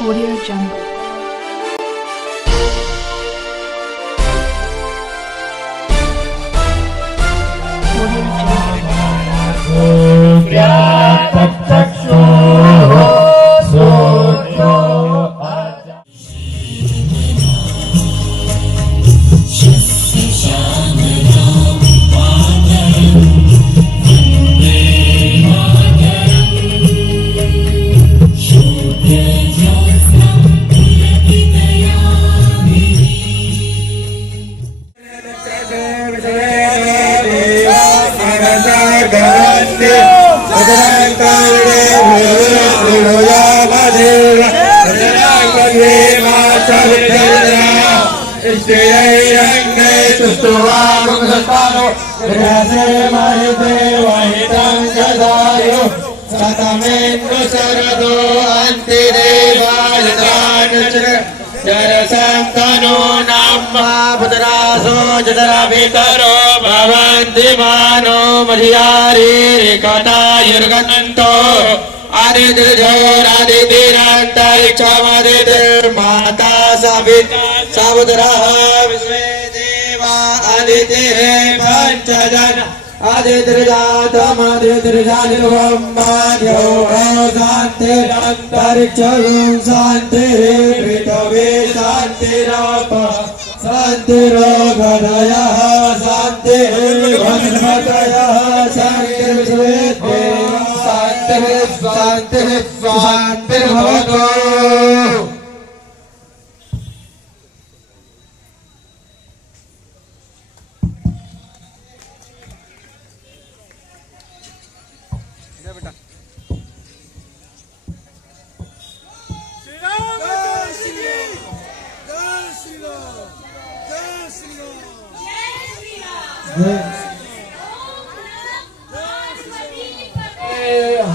Audio Jungle. Audio माता सावित्रा विश्वे देवा आदित्य पंचजन आदित्रिजातमदित्रिजानिर्वम्माद्यो शान्तिरन्तरिक्षं शान्तिः पृथिवी शान्तिराप शान्तिरोगदयः शान्तिः वनस्पतयः शान्तिर्विश्वे देवा शान्तिः शान्तिः शान्तिर्भवतु।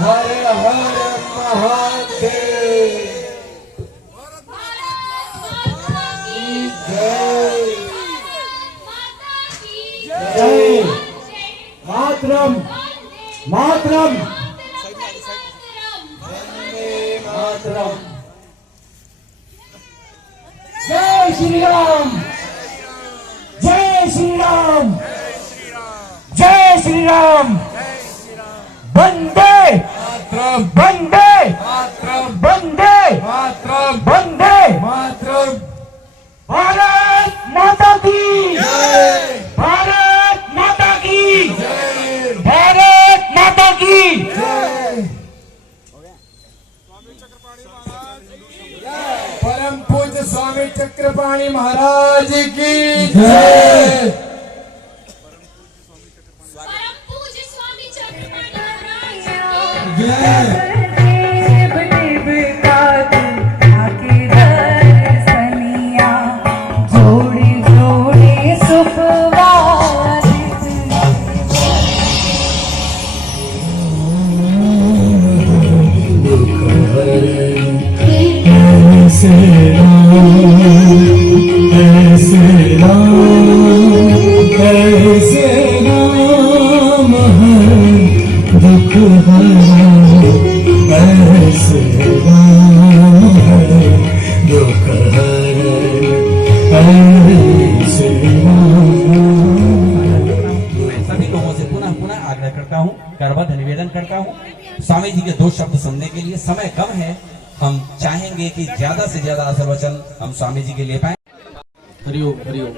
हर हर महादेव जय मातरम मातरम मातरम जय श्री राम जय श्री राम जय श्री राम वंदे वंदे वंदे वंदे भारत माता की भारत माता की भारत माता की परम पूज्य स्वामी चक्रपाणी महाराज की जय। देव देवता आके दर्शनिया जोड़ी जोड़ी सुखवाद निवेदन करता हूँ स्वामी जी के दो शब्द सुनने के लिए। समय कम है, हम चाहेंगे कि ज्यादा से ज्यादा आशीर्वचन हम स्वामी जी के ले पाए। हरिओम हरिओम।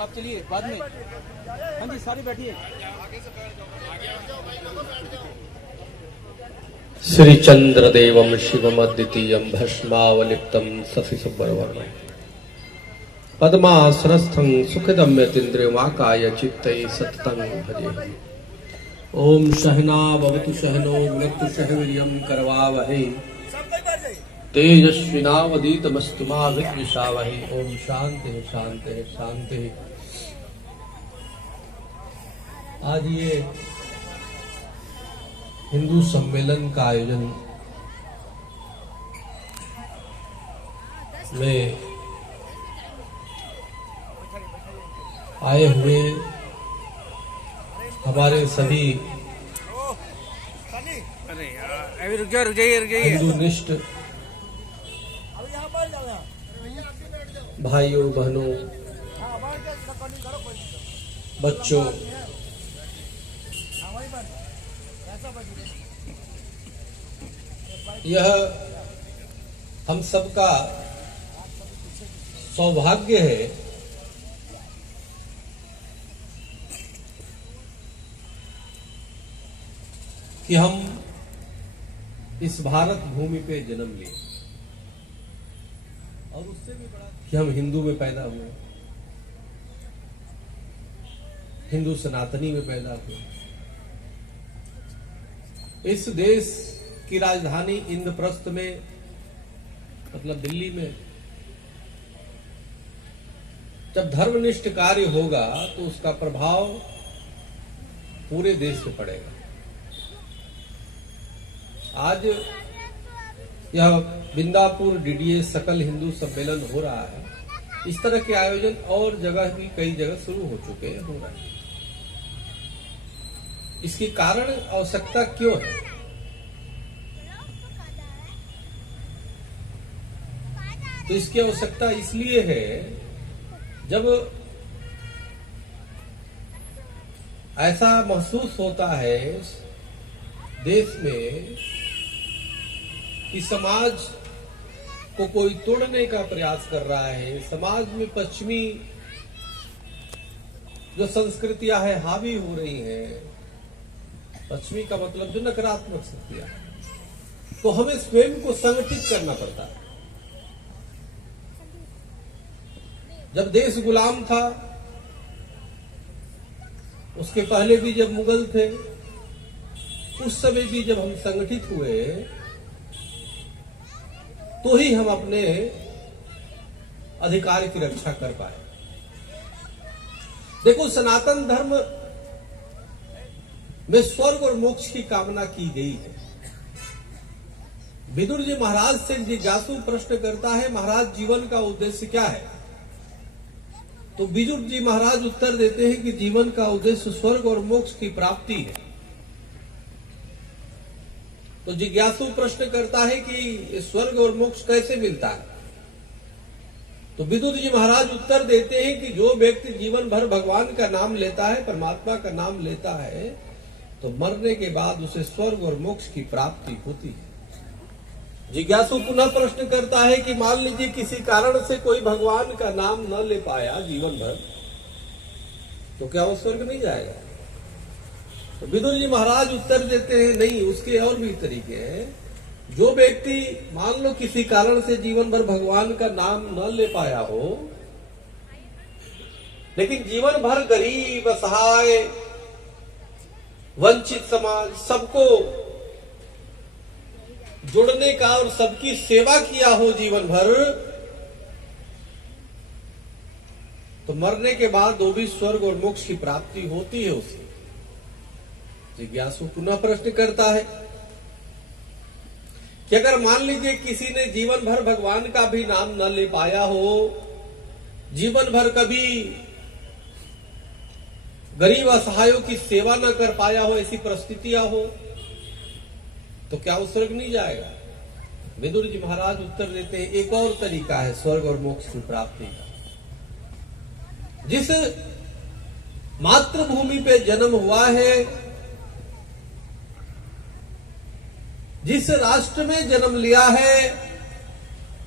आप चलिए बाद में। हाँ जी सारी बैठिए। श्री चंद्रदेवम शिवम अद्वितीयम भस्मावलिप्तम शशि सुब्रवर्णम पद्मासनस्थं सुखदम्यतीन्द्रियमाकाय चित्तै सततं भजे। ओम सहना भवतु सहनो भुनक्तु सह वीर्यं करवावहै तेजस्विनावधीतमस्तु मा विद्विषावहै। ओम शांति शांति शांति। आज ये हिंदू सम्मेलन का आयोजन में आए हुए हमारे सभी अभी रुक जाइए हिंदुनिष्ठ भाइयों बहनों बच्चों, यह हम सबका सौभाग्य है कि हम इस भारत भूमि पे जन्म लिए और उससे भी बड़ा कि हम हिंदू में पैदा हुए, हिंदू सनातनी में पैदा हुए। इस देश की राजधानी इंद्रप्रस्थ में, मतलब दिल्ली में, जब धर्मनिष्ठ कार्य होगा तो उसका प्रभाव पूरे देश पे पड़ेगा। आज यह बिंदापुर डीडीए सकल हिंदू सम्मेलन हो रहा है। इस तरह के आयोजन और जगह भी कई जगह शुरू हो चुके हैं, हो रहे हैं। इसकी कारण आवश्यकता क्यों है? तो इसकी आवश्यकता इसलिए है, जब ऐसा महसूस होता है देश में कि समाज को कोई तोड़ने का प्रयास कर रहा है, समाज में पश्चिमी जो संस्कृतियां है हावी हो रही हैं, पश्चिमी का मतलब जो नकारात्मक शक्तियां, तो हमें स्वयं को संगठित करना पड़ता है। जब देश गुलाम था, उसके पहले भी जब मुगल थे, उस समय भी जब हम संगठित हुए तो ही हम अपने अधिकार की रक्षा कर पाए। देखो, सनातन धर्म में स्वर्ग और मोक्ष की कामना की गई है। विदुर जी महाराज से जिज्ञासु प्रश्न करता है, महाराज जीवन का उद्देश्य क्या है? तो विदुर जी महाराज उत्तर देते हैं कि जीवन का उद्देश्य स्वर्ग और मोक्ष की प्राप्ति है। तो जिज्ञासु प्रश्न करता है कि स्वर्ग और मोक्ष कैसे मिलता है? तो विदुर जी महाराज उत्तर देते हैं कि जो व्यक्ति जीवन भर भगवान का नाम लेता है, परमात्मा का नाम लेता है, तो मरने के बाद उसे स्वर्ग और मोक्ष की प्राप्ति होती है। जिज्ञासु पुनः प्रश्न करता है कि मान लीजिए किसी कारण से कोई भगवान का नाम न ले पाया जीवन भर, तो क्या वो स्वर्ग नहीं जाएगा? तो विदुर जी महाराज उत्तर देते हैं, नहीं, उसके और भी तरीके हैं। जो व्यक्ति मान लो किसी कारण से जीवन भर भगवान का नाम न ले पाया हो, लेकिन जीवन भर गरीब, असहाय, वंचित समाज, सबको जुड़ने का और सबकी सेवा किया हो जीवन भर, तो मरने के बाद वो भी स्वर्ग और मोक्ष की प्राप्ति होती है उसे। जिज्ञासु पुनः प्रश्न करता है कि अगर मान लीजिए किसी ने जीवन भर भगवान का भी नाम न ले पाया हो, जीवन भर कभी गरीब असहायों की सेवा न कर पाया हो, ऐसी परिस्थितियां हो, तो क्या वो स्वर्ग नहीं जाएगा? विदुर जी महाराज उत्तर देते हैं, एक और तरीका है स्वर्ग और मोक्ष की प्राप्ति का। जिस मातृभूमि पे जन्म हुआ है, जिस राष्ट्र में जन्म लिया है,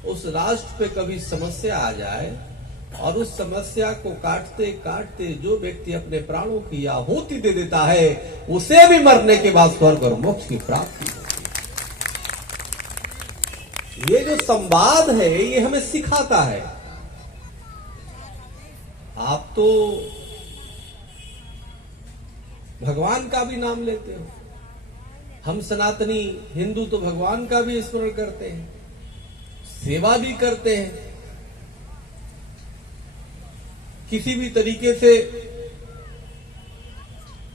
उस राष्ट्र पे कभी समस्या आ जाए और उस समस्या को काटते काटते जो व्यक्ति अपने प्राणों की आहुति दे देता है, उसे भी मरने के बाद स्वर्ग और मोक्ष की प्राप्ति होती है। ये जो संवाद है, ये हमें सिखाता है। आप तो भगवान का भी नाम लेते हो, हम सनातनी हिंदू तो भगवान का भी स्मरण करते हैं, सेवा भी करते हैं। किसी भी तरीके से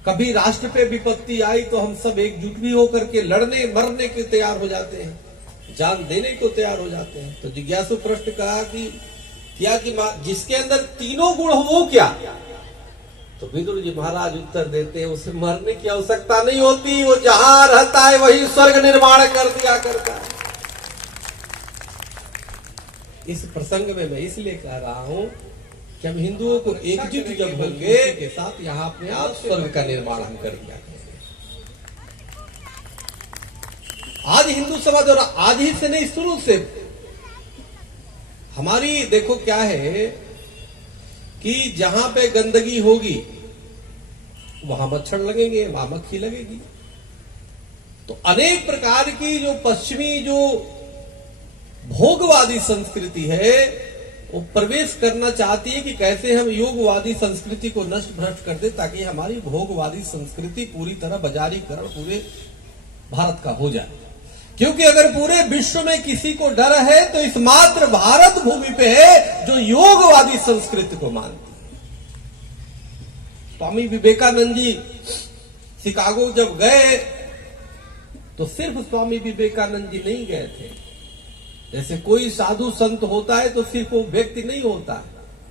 कभी राष्ट्र पे विपत्ति आई तो हम सब एकजुट भी होकर के लड़ने मरने के तैयार हो जाते हैं, जान देने को तैयार हो जाते हैं। तो जिज्ञासु प्रश्न कहा कि क्या कि जिसके अंदर तीनों गुण हो वो क्या? तो विदुर जी महाराज उत्तर देते हैं, उसे मरने की आवश्यकता नहीं होती, वो जहां रहता है वही स्वर्ग निर्माण कर दिया करता है। इस प्रसंग में मैं इसलिए कह रहा हूं कि हम हिंदुओं को एकजुट जब होंगे के साथ यहाँ अपने आप स्वर्ग का निर्माण हम कर दिया करेंगे। आज हिंदू समाज, और आज ही से नहीं, शुरू से हमारी देखो क्या है कि जहां पे गंदगी होगी वहां मच्छर लगेंगे, वहां मक्खी लगेगी। तो अनेक प्रकार की जो पश्चिमी जो भोगवादी संस्कृति है वो प्रवेश करना चाहती है कि कैसे हम योगवादी संस्कृति को नष्ट भ्रष्ट कर दे, ताकि हमारी भोगवादी संस्कृति पूरी तरह बाजारीकरण पूरे भारत का हो जाए। क्योंकि अगर पूरे विश्व में किसी को डर है तो इस मात्र भारत भूमि पे है जो योगवादी संस्कृति को मानती है। स्वामी विवेकानंद जी शिकागो जब गए तो सिर्फ स्वामी विवेकानंद जी नहीं गए थे। जैसे कोई साधु संत होता है तो सिर्फ वो व्यक्ति नहीं होता है,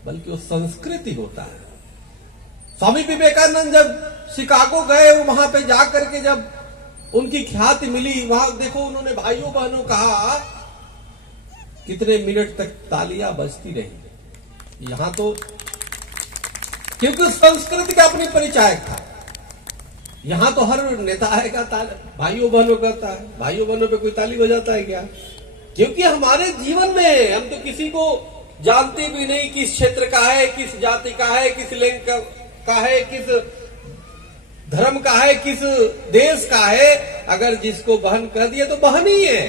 बल्कि वो संस्कृति होता है। स्वामी विवेकानंद जब शिकागो गए, वहां पे जाकर के जब उनकी ख्याति मिली, वहां देखो उन्होंने भाइयों बहनों कहा, कितने मिनट तक तालियां बजती रही। यहां तो क्योंकि संस्कृति का अपनी परिचायक था। यहां तो हर नेता आएगा भाइयों बहनों करता है, भाइयों बहनों पे कोई ताली बजाता है क्या? क्योंकि हमारे जीवन में हम तो किसी को जानते भी नहीं, किस क्षेत्र का है, किस जाति का है, किस लिंग का है, किस धर्म का है, किस देश का है। अगर जिसको बहन कह दिया तो बहन ही है,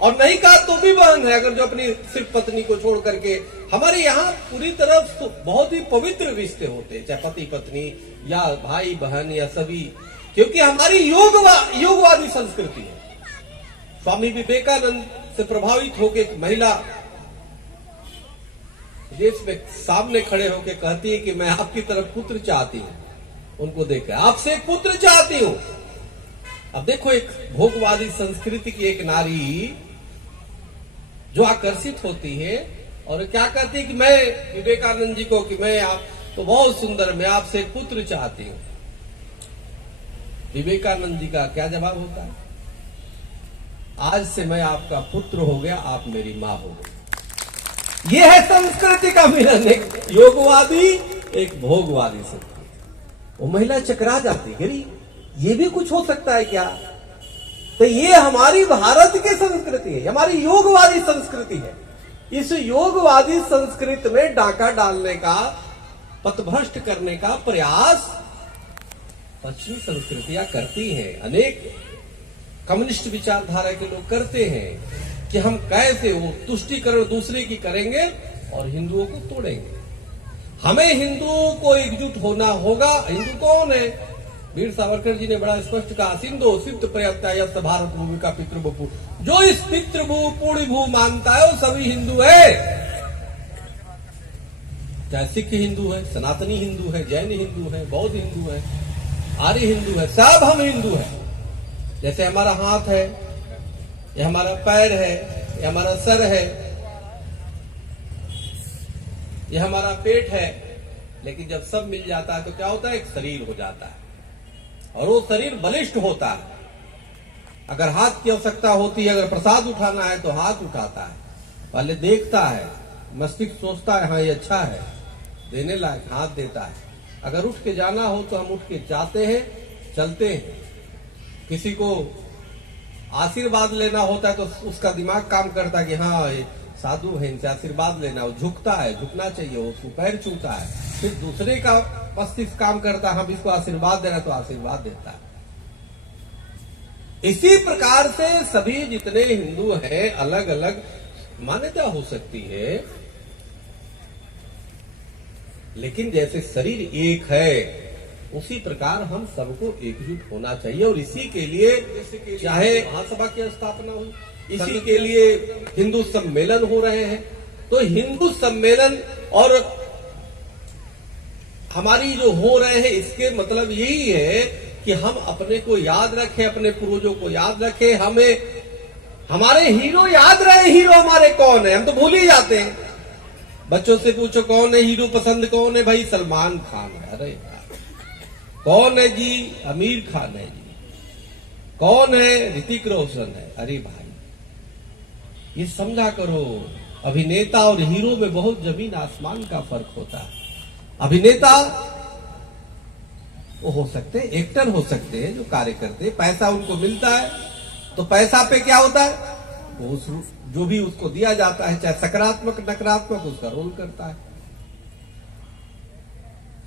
और नहीं कहा तो भी बहन है। अगर जो अपनी सिर्फ पत्नी को छोड़ करके, हमारे यहाँ पूरी तरफ बहुत ही पवित्र रिश्ते होते हैं, चाहे पति पत्नी या भाई बहन या सभी, क्योंकि हमारी योगवादी संस्कृति है। स्वामी विवेकानंद से प्रभावित होकर एक महिला देश में सामने खड़े होकर कहती है कि मैं आपकी तरफ पुत्र चाहती हूं, उनको देखकर आपसे एक पुत्र चाहती हूं। अब देखो, एक भोगवादी संस्कृति की एक नारी जो आकर्षित होती है और क्या कहती है कि मैं विवेकानंद जी को, कि मैं आप तो बहुत सुंदर, मैं आपसे एक पुत्र चाहती हूं। विवेकानंद जी का क्या जवाब होता है? आज से मैं आपका पुत्र हो गया, आप मेरी मां हो गई। यह है संस्कृति का मिलन, एक योगवादी एक भोगवादी संस्कृति। वो महिला चकरा जाती, गिरी ये भी कुछ हो सकता है क्या? तो ये हमारी भारत की संस्कृति है, हमारी योगवादी संस्कृति है। इस योगवादी संस्कृति में डाका डालने का, पथभ्रष्ट करने का प्रयास पश्चिमी संस्कृतियां करती हैं। अनेक कम्युनिस्ट विचारधारा के लोग करते हैं कि हम कैसे वो तुष्टीकरण दूसरे की करेंगे और हिंदुओं को तोड़ेंगे। हमें हिंदुओं को एकजुट होना होगा। हिंदू कौन है? वीर सावरकर जी ने बड़ा स्पष्ट कहा, सिंधु सिप्त प्रयत्त भारत भूमि का पितृभू। जो इस पितृभू पुण्य भू मानता है वो सभी हिंदू है। चाहे सिख हिंदू है, सनातनी हिंदू है, जैन हिंदू है, बौद्ध हिंदू है, आर्य हिंदू है, सब हम हिंदू हैं। जैसे हमारा हाथ है, ये हमारा पैर है, ये हमारा सर है, ये हमारा पेट है। लेकिन जब सब मिल जाता है तो क्या होता है? एक शरीर हो जाता है, और वो शरीर बलिष्ठ होता है। अगर हाथ की आवश्यकता होती है, अगर प्रसाद उठाना है तो हाथ उठाता है, पहले देखता है, मस्तिष्क सोचता है हाँ ये अच्छा है, देने लायक, हाथ देता है। अगर उठ के जाना हो तो हम उठ के जाते हैं, चलते हैं। किसी को आशीर्वाद लेना होता है तो उसका दिमाग काम करता है कि हाँ ये साधु है, इनसे आशीर्वाद लेना, वो झुकता है, झुकना चाहिए, वो उसको पैर छूता है। फिर दूसरे का मस्तिष्क काम करता है, हम इसको आशीर्वाद देना तो आशीर्वाद देता है। इसी प्रकार से सभी जितने हिंदू हैं, अलग अलग मान्यता हो सकती है, लेकिन जैसे शरीर एक है उसी प्रकार हम सबको एकजुट होना चाहिए। और इसी के लिए चाहे महासभा की स्थापना हो, इसी के लिए हिंदू सम्मेलन हो रहे हैं। तो हिंदू सम्मेलन और हमारी जो हो रहे हैं, इसके मतलब यही है कि हम अपने को याद रखें, अपने पूर्वजों को याद रखें, हमें हमारे हीरो याद रहे। हीरो हमारे कौन है? हम तो भूल ही जाते हैं। बच्चों से पूछो कौन है हीरो, पसंद कौन है? भाई सलमान खान है। अरे कौन है जी? आमिर खान है जी। कौन है? ऋतिक रोशन है। अरे भाई, ये समझा करो, अभिनेता और हीरो में बहुत जमीन आसमान का फर्क होता है। अभिनेता वो हो सकते हैं, एक्टर हो सकते हैं जो कार्य करते हैं, पैसा उनको मिलता है, तो पैसा पे क्या होता है, वो उस जो भी उसको दिया जाता है, चाहे सकारात्मक नकारात्मक, उसका रोल करता है।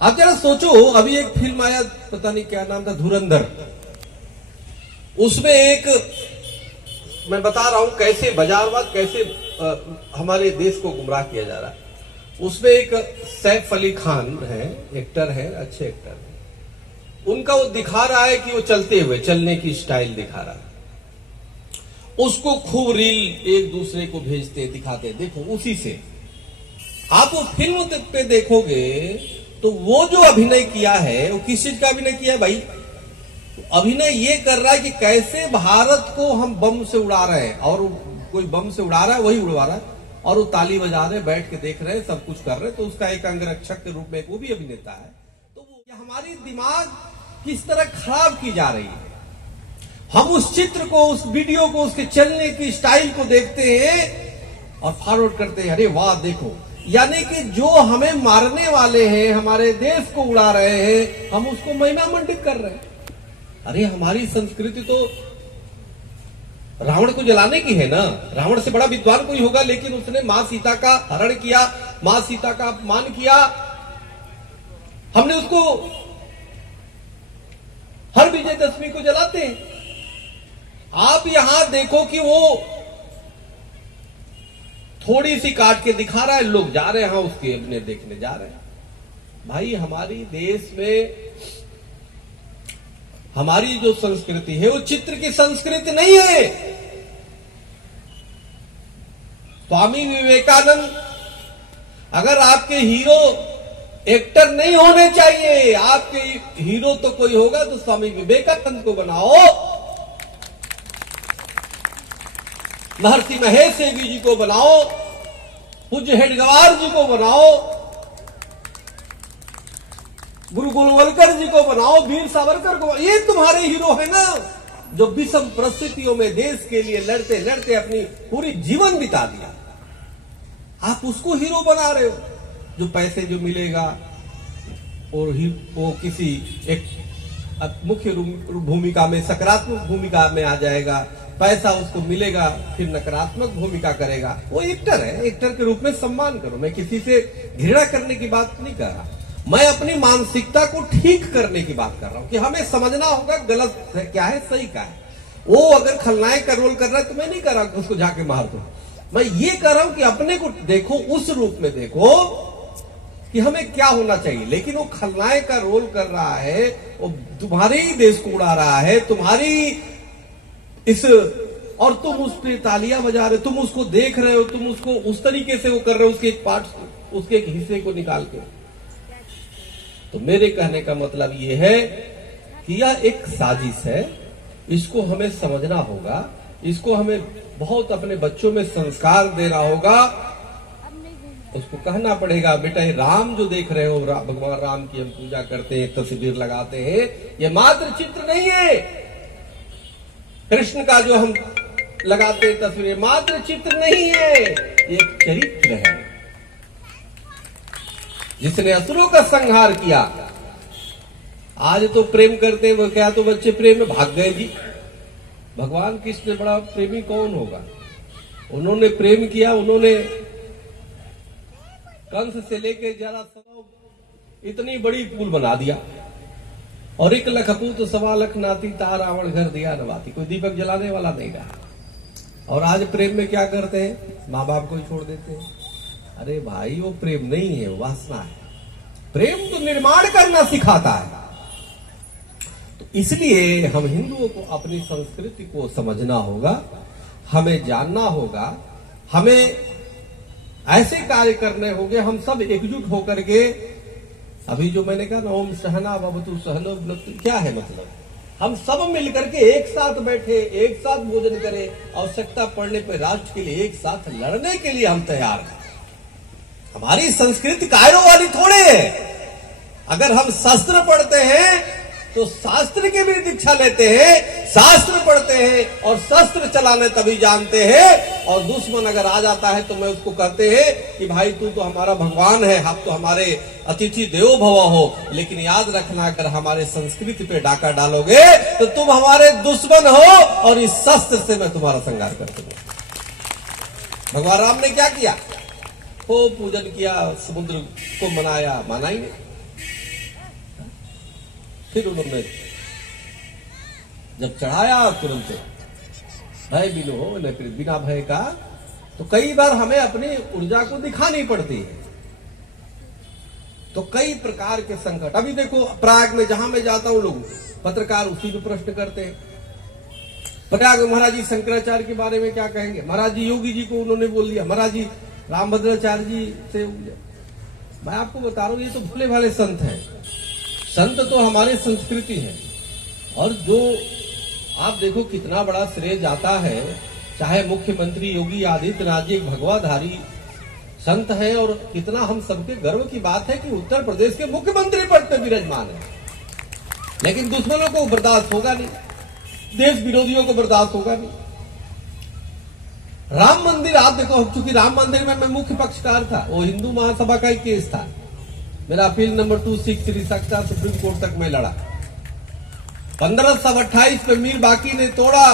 आप जरा सोचो, अभी एक फिल्म आया, पता नहीं क्या नाम था, धुरंधर। उसमें एक, मैं बता रहा हूं कैसे बाजारवाद, कैसे हमारे देश को गुमराह किया जा रहा है। उसमें एक सैफ अली खान है, एक्टर है, अच्छे एक्टर है। उनका वो दिखा रहा है कि वो चलते हुए, चलने की स्टाइल दिखा रहा है। उसको खूब रील एक दूसरे को भेजते दिखाते, देखो उसी से आप वो फिल्म पे देखोगे तो वो जो अभिनय किया है, वो किस चीज का अभिनय किया है भाई? अभिनय ये कर रहा है कि कैसे भारत को हम बम से उड़ा रहे हैं, और कोई बम से उड़ा रहा है, वही उड़वा रहा है, और वो ताली बजा रहे, बैठ के देख रहे हैं, सब कुछ कर रहे हैं। तो उसका एक अंगरक्षक के रूप में वो भी अभिनेता है। तो वो हमारी दिमाग किस तरह खराब की जा रही है। हम उस चित्र को, उस वीडियो को, उसके चलने की स्टाइल को देखते हैं और फॉरवर्ड करते हैं, अरे वाह देखो। यानी कि जो हमें मारने वाले हैं, हमारे देश को उड़ा रहे हैं, हम उसको महिमा मंडित कर रहे हैं। अरे हमारी संस्कृति तो रावण को जलाने की है ना। रावण से बड़ा विद्वान कोई होगा, लेकिन उसने मां सीता का हरण किया, मां सीता का अपमान किया। हमने उसको हर विजयदशमी को जलाते हैं। आप यहां देखो कि वो थोड़ी सी काट के दिखा रहा है, लोग जा रहे हैं उसके अपने देखने जा रहे हैं। भाई हमारी देश में हमारी जो संस्कृति है वो चित्र की संस्कृति नहीं है। स्वामी विवेकानंद, अगर आपके हीरो एक्टर नहीं होने चाहिए, आपके हीरो तो कोई होगा तो स्वामी विवेकानंद को बनाओ, महर्षि महेश योगी जी को बनाओ, पूज्य हेडगेवार जी को बनाओ, गुरु गोलवलकर जी को बनाओ, वीर सावरकर को, ये तुम्हारे हीरो है ना, जो विषम परिस्थितियों में देश के लिए लड़ते लड़ते अपनी पूरी जीवन बिता दिया। आप उसको हीरो बना रहे हो, जो पैसे जो मिलेगा और वो किसी एक मुख्य भूमिका में, सकारात्मक भूमिका में आ जाएगा, पैसा उसको मिलेगा, फिर नकारात्मक भूमिका करेगा। वो एक्टर है, एक्टर के रूप में सम्मान करो। मैं किसी से घृणा करने की बात नहीं कर रहा, मैं अपनी मानसिकता को ठीक करने की बात कर रहा हूं कि हमें समझना होगा गलत है क्या है, सही क्या है। वो अगर खलनायक का रोल कर रहा है तो मैं नहीं कर रहा उसको जाके मार दो। मैं ये कर रहा हूं कि अपने को देखो, उस रूप में देखो कि हमें क्या होना चाहिए। लेकिन वो खलनायक का रोल कर रहा है, वो तुम्हारे ही देश को उड़ा रहा है, तुम्हारी इस, और तुम उस पर तालियां बजा रहे हो, तुम उसको देख रहे हो, तुम उसको उस तरीके से वो कर रहे हो, उसके एक पार्ट, उसके एक हिस्से को निकाल के। तो मेरे कहने का मतलब ये है कि यह एक साजिश है, इसको हमें समझना होगा, इसको हमें बहुत अपने बच्चों में संस्कार देना होगा। उसको कहना पड़ेगा, बेटा ये राम जो देख रहे हो, भगवान राम की हम पूजा करते हैं, तस्वीर लगाते हैं, ये मात्र चित्र नहीं है। कृष्ण का जो हम लगाते हैं तस्वीर, मात्र चित्र नहीं है, ये एक चरित्र है जिसने असुरों का संहार किया। आज तो प्रेम करते हैं, वो क्या तो बच्चे प्रेम में भाग गए जी। भगवान कृष्ण बड़ा प्रेमी कौन होगा? उन्होंने प्रेम किया, उन्होंने कंस से लेके जरा इतनी बड़ी पुल बना दिया, और 1 लाख पूत 1.25 लाख नाती, ता रावण घर दिया नवाती, कोई दीपक जलाने वाला नहीं रहा। और आज प्रेम में क्या करते हैं? माँ बाप को ही छोड़ देते हैं। अरे भाई वो प्रेम नहीं है, वासना है। प्रेम तो निर्माण करना सिखाता है। तो इसलिए हम हिंदुओं को अपनी संस्कृति को समझना होगा, हमें जानना होगा, हमें ऐसे कार्य करने होंगे, हम सब एकजुट होकर के। अभी जो मैंने कहा ना, ओम सहना भवतु सहनो भुनक्तु, क्या है मतलब? हम सब मिलकर के एक साथ बैठे, एक साथ भोजन करें, आवश्यकता पड़ने पर राष्ट्र के लिए एक साथ लड़ने के लिए हम तैयार हैं। हमारी संस्कृति कायरों वाली थोड़े है। अगर हम शस्त्र पढ़ते हैं तो शास्त्र की भी दीक्षा लेते हैं, शास्त्र पढ़ते हैं और शस्त्र चलाने तभी जानते हैं। और दुश्मन अगर आ जाता है तो मैं उसको कहते हैं कि भाई तू तो हमारा भगवान है, आप तो हमारे अतिथि देवो भव हो, लेकिन याद रखना अगर हमारे संस्कृति पे डाका डालोगे तो तुम हमारे दुश्मन हो और इस शस्त्र से मैं तुम्हारा संहार कर दूंगा। भगवान राम ने क्या किया? हो पूजन किया, समुद्र को मनाया, माना ही नहीं। फिर उन्होंने जब चढ़ाया तुरंत भय बिनो हो न, फिर बिना भय का। तो कई बार हमें अपनी ऊर्जा को दिखानी पड़ती है, तो कई प्रकार के संकट। अभी देखो प्रयाग में जहां मैं जाता हूं, लोग पत्रकार उसी में प्रश्न करते हैं, प्रयाग में महाराज जी शंकराचार्य के बारे में क्या कहेंगे? महाराज जी योगी जी को उन्होंने बोल दिया, महाराज जी रामभद्राचार्य जी से। मैं आपको बता रहा हूं, ये तो भोले भाले संत हैं। संत तो हमारी संस्कृति है, और जो आप देखो कितना बड़ा श्रेय जाता है, चाहे मुख्यमंत्री योगी आदित्यनाथ जी एक भगवाधारी संत है, और कितना हम सबके गर्व की बात है कि उत्तर प्रदेश के मुख्यमंत्री पद पे विराजमान है। लेकिन दुश्मनों को बर्दाश्त होगा नहीं, देश विरोधियों को बर्दाश्त होगा नहीं। राम मंदिर आप देखो, चूंकि राम मंदिर में मैं मुख्य पक्षकार था, वो हिंदू महासभा का ही केस था, मेरा अपील नंबर 263 सकता सुप्रीम कोर्ट तक मैं लड़ा। 1528 पे मीर बाकी ने तोड़ा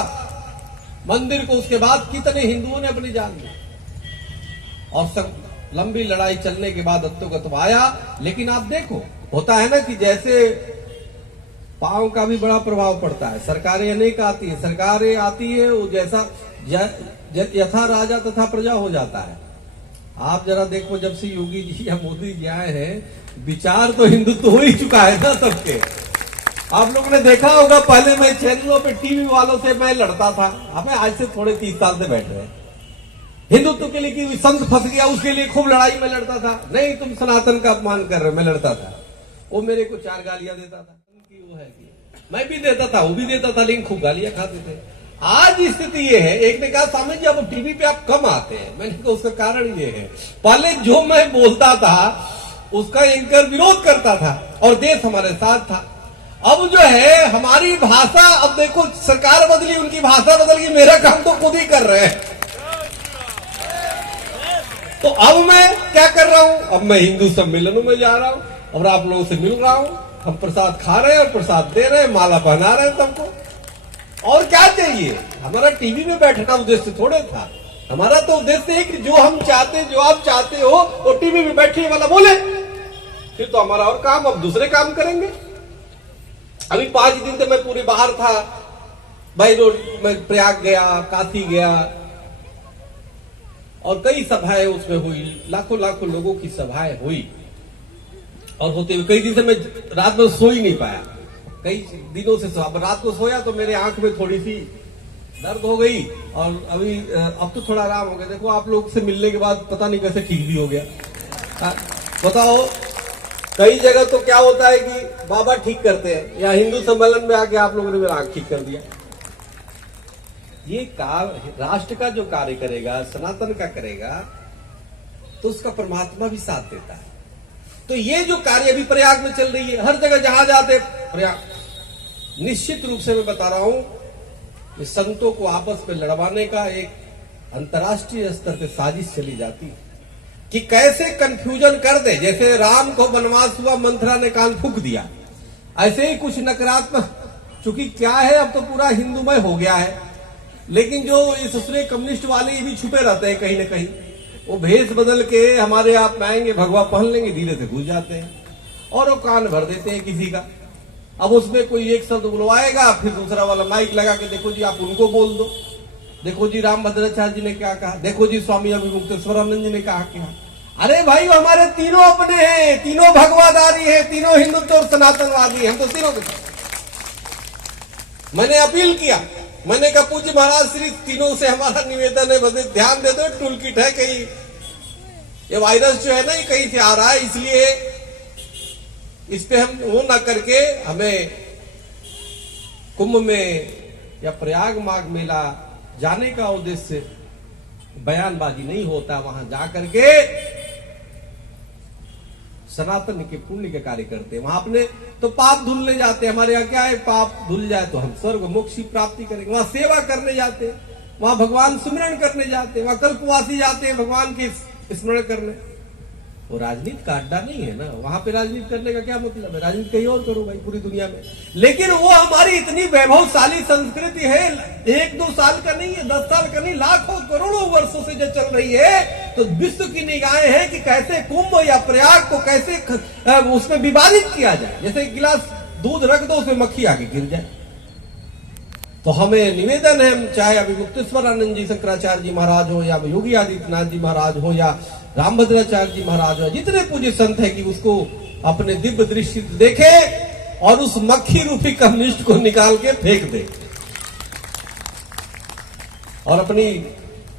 मंदिर को, उसके बाद कितने हिंदुओं ने अपनी जान दी, और सब लंबी लड़ाई चलने के बाद अत्तोगत आया। लेकिन आप देखो होता है ना कि जैसे पांव का भी बड़ा प्रभाव पड़ता है। सरकारें अनेक आती है, सरकारें आती है, वो जैसा यथा राजा तथा प्रजा हो जाता है। आप जरा देखो, जब से योगी जी या मोदी जी आए हैं, विचार तो हिंदुत्व हो ही चुका है ना सबके। आप लोगों ने देखा होगा, पहले मैं चैनलों पे टीवी वालों से मैं लड़ता था, हमें आज से थोड़े 30 साल से बैठ रहे हैं हिंदुत्व के लिए कि संत फंस गया, उसके लिए खूब लड़ाई में लड़ता था। नहीं, तुम सनातन का अपमान कर रहे हो, मैं लड़ता था। वो मेरे को 4 गालियां देता था, वो है कि मैं भी देता था, वो भी देता था, लेकिन खूब गालियां खाते थे। आज स्थिति ये है, एक ने कहा स्वामी जी अब टीवी पे आप कम आते हैं। मैंने कहा उसका कारण ये है, पहले जो मैं बोलता था उसका एंकर विरोध करता था और देश हमारे साथ था। अब जो है हमारी भाषा, अब देखो सरकार बदली, उनकी भाषा बदल गई, मेरा काम तो खुद ही कर रहे हैं। तो अब मैं क्या कर रहा हूं? अब मैं हिंदू सम्मेलनों में जा रहा हूं और आप लोगों से मिल रहा हूं, हम प्रसाद खा रहे हैं और प्रसाद दे रहे हैं, माला पहना रहे हैं सबको। और क्या चाहिए? हमारा टीवी में बैठना उद्देश्य थोड़े था, हमारा तो उद्देश्य है कि जो हम चाहते, जो आप चाहते हो वो टीवी में बैठने वाला बोले, फिर तो हमारा और काम, अब दूसरे काम करेंगे। अभी 5 दिन से मैं पूरे बाहर था, बाई रोड में प्रयाग गया, काशी गया, और कई सभाएं उसमें हुई, लाखों लाखों लोगों की सभाएं हुई। और होते हुए कई दिन से मैं रात में सो ही नहीं पाया, कई दिनों से। अब रात को सोया तो मेरे आंख में थोड़ी सी दर्द हो गई, और अभी अब तो थोड़ा आराम हो गया। देखो आप लोग से मिलने के बाद पता नहीं कैसे ठीक भी हो गया। बताओ, कई जगह तो क्या होता है कि बाबा ठीक करते हैं, या हिंदू सम्मेलन में आके आप लोगों ने मेरा आंख ठीक कर दिया। ये कार्य राष्ट्र का जो कार्य करेगा, सनातन का करेगा, तो उसका परमात्मा भी साथ देता है। तो ये जो कार्य अभी प्रयाग में चल रही है, हर जगह जहां जाते प्रयाग, निश्चित रूप से मैं बता रहा हूं, कि संतों को आपस में लड़वाने का एक अंतर्राष्ट्रीय स्तर पे साजिश चली जाती है कि कैसे कंफ्यूजन कर दे। जैसे राम को वनवास हुआ, मंथरा ने कान फूंक दिया, ऐसे ही कुछ नकारात्मक, चूंकि क्या है अब तो पूरा हिंदूमय हो गया है, लेकिन जो इस दूसरे कम्युनिस्ट वाले ये भी छुपे रहते हैं कहीं ना कहीं, वो भेष बदल के हमारे आप में आएंगे, भगवा पहन लेंगे, धीरे से घुस जाते हैं और वो कान भर देते हैं किसी का। अब उसमें कोई एक शब्द बुलवाएगा, फिर दूसरा वाला माइक लगा के देखो जी आप उनको बोल दो, देखो जी रामभद्राचार्य जी ने क्या कहा, देखो जी स्वामी अभिमुक्तेश्वरानंद जी ने कहा क्या। अरे भाई वो हमारे तीनों अपने हैं, तीनों भगवाधारी हैं, तीनों हिंदुत्व और सनातनवादी हैं, हम तो तीनों के। मैंने अपील किया, मैंने कहा पूज्य महाराज श्री तीनों से हमारा निवेदन है, बस ध्यान दे दो, टूल किट है, कहीं ये वायरस जो है ना ये कहीं से आ रहा है, इसलिए इस पे हम वो ना करके, हमें कुंभ में या प्रयाग माघ मेला जाने का उद्देश्य बयानबाजी नहीं होता, वहां जा करके सनातन के पुण्य के कार्य करते हैं। वहां अपने तो पाप धुलने जाते हैं, हमारे यहाँ क्या है, पाप धुल जाए तो हम स्वर्ग मोक्ष की प्राप्ति करेंगे। वहां सेवा करने जाते हैं, वहां भगवान सुमिरन करने जाते हैं, वहां कल्पवासी जाते हैं भगवान के स्मरण करने। वो राजनीति का अड्डा नहीं है ना, वहां पे राजनीति करने का क्या मतलब है, राजनीति कहीं और करो भाई पूरी दुनिया में। लेकिन वो हमारी इतनी वैभवशाली संस्कृति है, 1-2 साल का नहीं है, 10 साल का नहीं, लाखों करोड़ों वर्षों से जो चल रही है। तो विश्व की निगाहें हैं कि कैसे कुंभ या प्रयाग को कैसे उसमें विभाजित किया जाए। जैसे एक गिलास दूध रख दो, उसमें मक्खी आके गिर जाए। तो हमें निवेदन है, चाहे अभी मुक्तेश्वर आनंद जी शंकराचार्य जी महाराज हो, या योगी आदित्यनाथ जी महाराज हो, या रामभद्राचार्य जी महाराज हो, जितने पूज्य संत है, कि उसको अपने दिव्य दृष्टि से देखे और उस मक्खी रूपी कम्युनिस्ट को निकाल के फेंक दे, और अपनी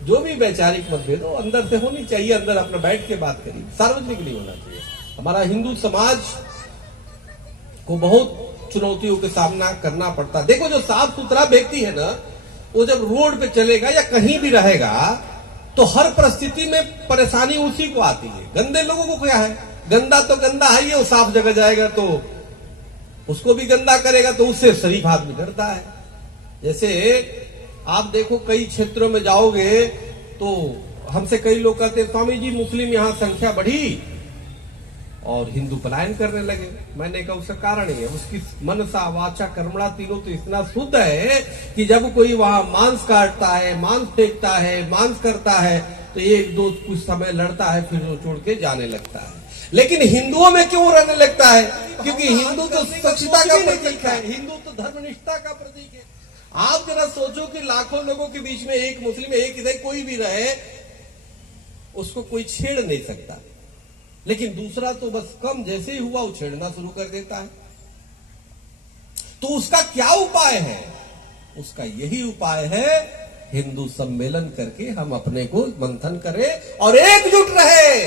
जो भी वैचारिक मतभेद हो अंदर से होनी चाहिए, अंदर अपना बैठ के बात करिए, सार्वजनिक नहीं होना चाहिए। हमारा हिंदू समाज को बहुत चुनौतियों के सामना करना पड़ता। देखो, जो साफ सुथरा व्यक्ति है ना, वो जब रोड पे चलेगा या कहीं भी रहेगा तो हर परिस्थिति में परेशानी उसी को आती है। गंदे लोगों को क्या है, गंदा तो गंदा है ही, वो साफ जगह जाएगा तो उसको भी गंदा करेगा, तो उससे शरीफ आदमी डरता है। जैसे आप देखो, कई क्षेत्रों में जाओगे तो हमसे कई लोग कहते हैं, स्वामी जी मुस्लिम यहाँ संख्या बढ़ी और हिंदू पलायन करने लगे। मैंने कहा उसका कारण ही है, उसकी मनसा वाचा कर्मणा तीनों तो इतना शुद्ध है कि जब कोई वहां मांस काटता है, मांस फेंकता है, मांस करता है, तो एक दो कुछ समय लड़ता है, फिर वो छोड़ के जाने लगता है। लेकिन हिंदुओं में क्यों रहने लगता है? क्योंकि हिंदू तो स्वच्छता का प्रतीक है, हिंदू तो धर्मनिष्ठता का प्रतीक है। आप जरा सोचो कि लाखों लोगों के बीच में एक मुस्लिम, एक ईसाई, कोई भी रहे, उसको कोई छेड़ नहीं सकता। लेकिन दूसरा तो बस कम जैसे ही हुआ वो छेड़ना शुरू कर देता है। तो उसका क्या उपाय है? उसका यही उपाय है, हिंदू सम्मेलन करके हम अपने को मंथन करें और एकजुट रहे।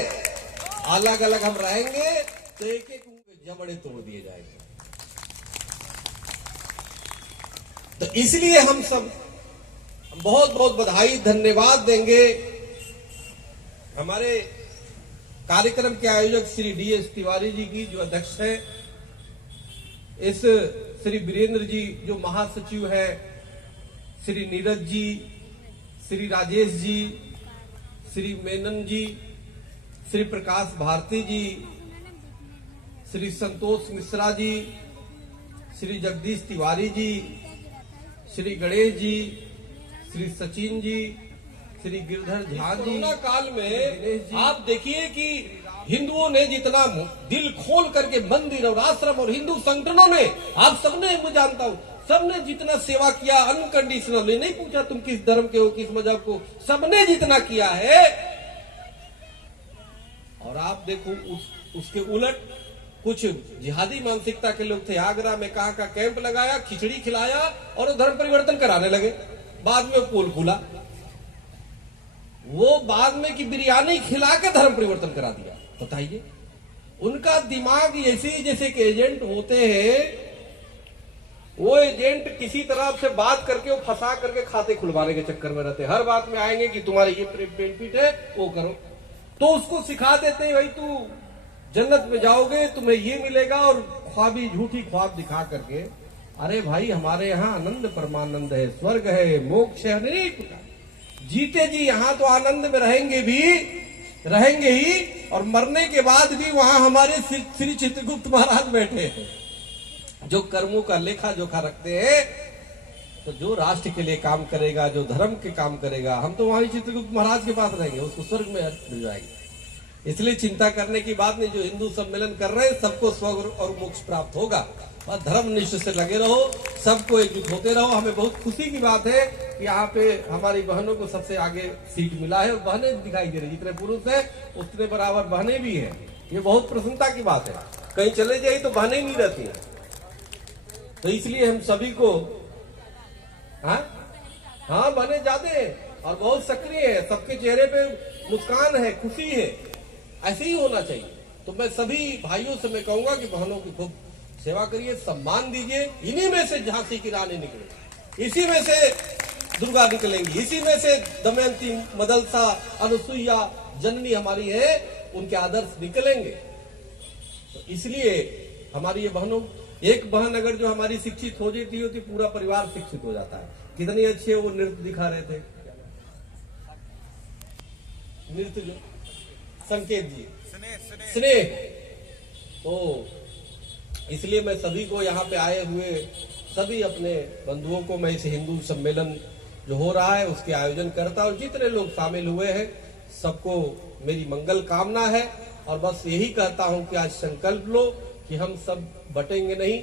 अलग अलग हम रहेंगे तो एक एक जबड़े तोड़ दिए जाएंगे। तो इसलिए हम सब बहुत बहुत बधाई धन्यवाद देंगे हमारे कार्यक्रम के आयोजक श्री DS तिवारी जी की, जो अध्यक्ष है, इस श्री वीरेंद्र जी जो महासचिव है, श्री नीरज जी, श्री राजेश जी, श्री मेनन जी, श्री प्रकाश भारती जी, श्री संतोष मिश्रा जी, श्री जगदीश तिवारी जी, श्री गणेश जी, श्री सचिन जी, श्री गिरधर झा जी। कोरोना काल में आप देखिए कि हिंदुओं ने जितना दिल खोल करके मंदिर और आश्रम और हिंदू संगठनों ने, आप सबने, मैं जानता हूं, सबने जितना सेवा किया अनकंडीशनल, नहीं पूछा तुम किस धर्म के हो, किस मजहब को, सबने जितना किया है। और आप देखो उसके उलट कुछ जिहादी मानसिकता के लोग थे, आगरा में कहां का कैंप लगाया, खिचड़ी खिलाया और धर्म परिवर्तन कराने लगे। बाद में पोल खुला, वो बाद में की बिरयानी खिला के धर्म परिवर्तन करा दिया। बताइए, उनका दिमाग ऐसे जैसे कि एजेंट होते हैं, वो एजेंट किसी तरह से बात करके वो फंसा करके खाते खुलवाने के चक्कर में रहते हैं। हर बात में आएंगे कि तुम्हारे ये बेनिफिट है, वो करो, तो उसको सिखा देते हैं, भाई तू जन्नत में जाओगे, तुम्हें ये मिलेगा, और ख्वाबी झूठी ख्वाब दिखा करके। अरे भाई, हमारे यहाँ आनंद परमानंद है, स्वर्ग है, मोक्ष है, अनेक जीते जी यहाँ तो आनंद में रहेंगे ही, और मरने के बाद भी वहां हमारे श्री चित्रगुप्त महाराज बैठे हैं, जो कर्मों का लेखा जोखा रखते हैं। तो जो राष्ट्र के लिए काम करेगा, जो धर्म के काम करेगा, हम तो वहां चित्रगुप्त महाराज के पास रहेंगे, उसको स्वर्ग में मिल जाएंगे। इसलिए चिंता करने की बात नहीं, जो हिंदू सम्मेलन कर रहे हैं सबको स्वर्ग और मोक्ष प्राप्त होगा। और धर्म निष्ठ से लगे रहो, सबको एकजुट होते रहो। हमें बहुत खुशी की बात है कि यहाँ पे हमारी बहनों को सबसे आगे सीट मिला है, और बहनें दिखाई दे रही, जितने पुरुष है उतने बराबर बहनें भी हैं। ये बहुत प्रसन्नता की बात है। कहीं चले जाइए तो बहनें नहीं रहती हैं। तो इसलिए हम सभी को हाँ बहने ज्यादा है और बहुत सक्रिय है, सबके चेहरे पे मुस्कान है, खुशी है। ऐसे ही होना चाहिए। तो मैं सभी भाइयों से मैं कहूंगा कि बहनों की खूब सेवा करिए, सम्मान दीजिए। इन्हीं में से झांसी की रानी निकलेगी, इसी में से दुर्गा निकलेंगी, इसी में से दमयंती, मदलसा, अनुसुईया, जननी हमारी है, उनके आदर्श निकलेंगे। तो इसलिए हमारी ये बहनों, एक बहन अगर जो हमारी शिक्षित हो जाती है तो पूरा परिवार शिक्षित हो जाता है। कितनी अच्छी है वो नृत्य दिखा रहे थे, नृत्य जो संकेत जी स्नेह। तो इसलिए मैं सभी को यहाँ पे आए हुए सभी अपने बंधुओं को मैं इस हिंदू सम्मेलन जो हो रहा है उसके आयोजन करता हूँ। जितने लोग शामिल हुए हैं सबको मेरी मंगल कामना है और बस यही कहता हूँ कि आज संकल्प लो कि हम सब बटेंगे नहीं,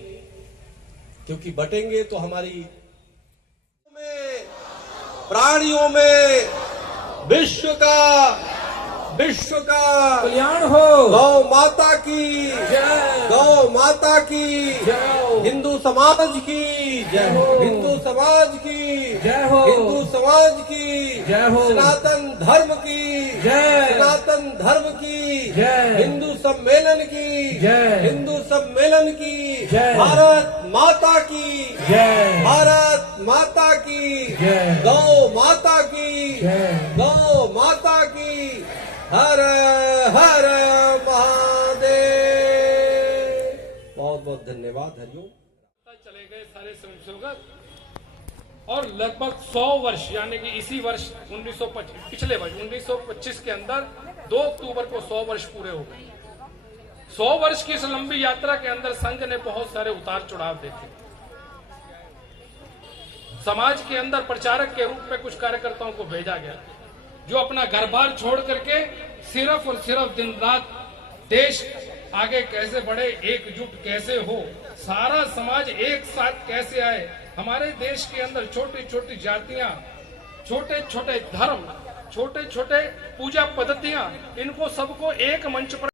क्योंकि बटेंगे तो हमारी प्राणियों में विश्व का कल्याण हो। गौ माता की जय। गौ माता की जय हो। हिंदू समाज की जय हो। हिंदू समाज की जय हो। हिंदू समाज की जय हो। सनातन धर्म की जय। सनातन धर्म की जय। हिंदू सम्मेलन की जय। हिंदू सम्मेलन की जय। भारत माता की जय। भारत माता की जय। गौ माता की जय। गौ माता की हर हर महादेव। बहुत बहुत धन्यवाद। हरिओम। चले गए सारे स्वयंसेवक और लगभग 100 वर्ष यानी कि इसी वर्ष 1925 पिछले वर्ष 1925 के अंदर 2 अक्टूबर को 100 वर्ष पूरे हो गए। 100 वर्ष की इस लंबी यात्रा के अंदर संघ ने बहुत सारे उतार चढ़ाव देखे। समाज के अंदर प्रचारक के रूप में कुछ कार्यकर्ताओं को भेजा गया जो अपना घर बार छोड़ करके सिर्फ और सिर्फ दिन रात देश आगे कैसे बढ़े, एकजुट कैसे हो, सारा समाज एक साथ कैसे आए, हमारे देश के अंदर छोटी छोटी जातियां, छोटे छोटे धर्म, छोटे छोटे पूजा पद्धतियां, इनको सबको एक मंच पर